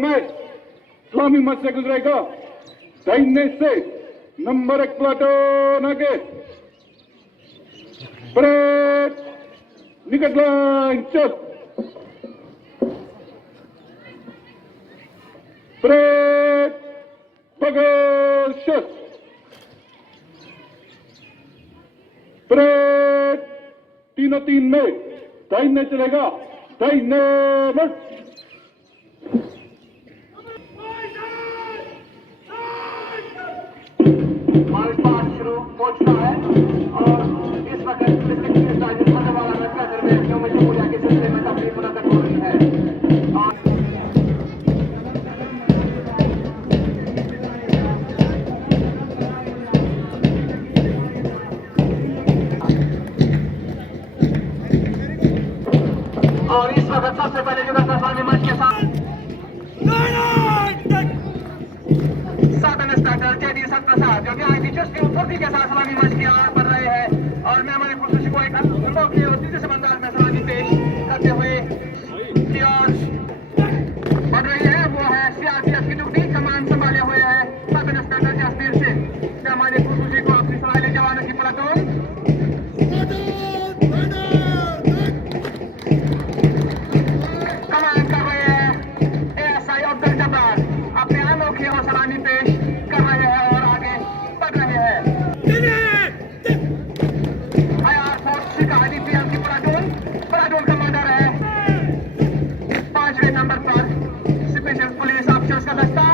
में इस्लामी मस्जिद से गुजरेगा। दाहिने से नंबर 1 प्लाटून आगे। परेड निकट लाइन चल। परेड बगल शट। परेड 3-3 में दाहिने चलेगा। दाहिने मर्च। मार्च पास शुरू हो चुका है और इस वक्त राजस्थान वाला मैच सर्वेक्षणों में जमुरिया के सिलसिले में तकलीफ मुनक़्क़द हो रही है। और इस वक्त सबसे पहले जो इस्लामी मंच के साथ साधन स्टार्टर जेडी सतप्रसाद जो कि आज दिलचस्पी फुर्ती के साथ सलामी मंच की ओर बढ़ रहे हैं और मैं हमारे खुशी को एक अनोखे और दिलचस्प अंदाज में सलामी पेश करते हुए की ओर बढ़ रही है। वो है सीआरपीएफ की टुकड़ी कमान संभाले हुए है साधन स्टार्टर जसबीर सिंह। मैं हमारे खुशी को अपनी सवाली जवानों की प्लाटून कमान कर रहे हैं। एएसआई अब्दुल जब्बार अपने अनोखे और सलामी पेश कर रहे हैं और आगे बढ़ रहे हैं। आईआर फोर्स शिकारी पीएम की प्लाटून कमांडर है 5वें नंबर पर स्पेशल पुलिस ऑफिसर्स का दस्ता।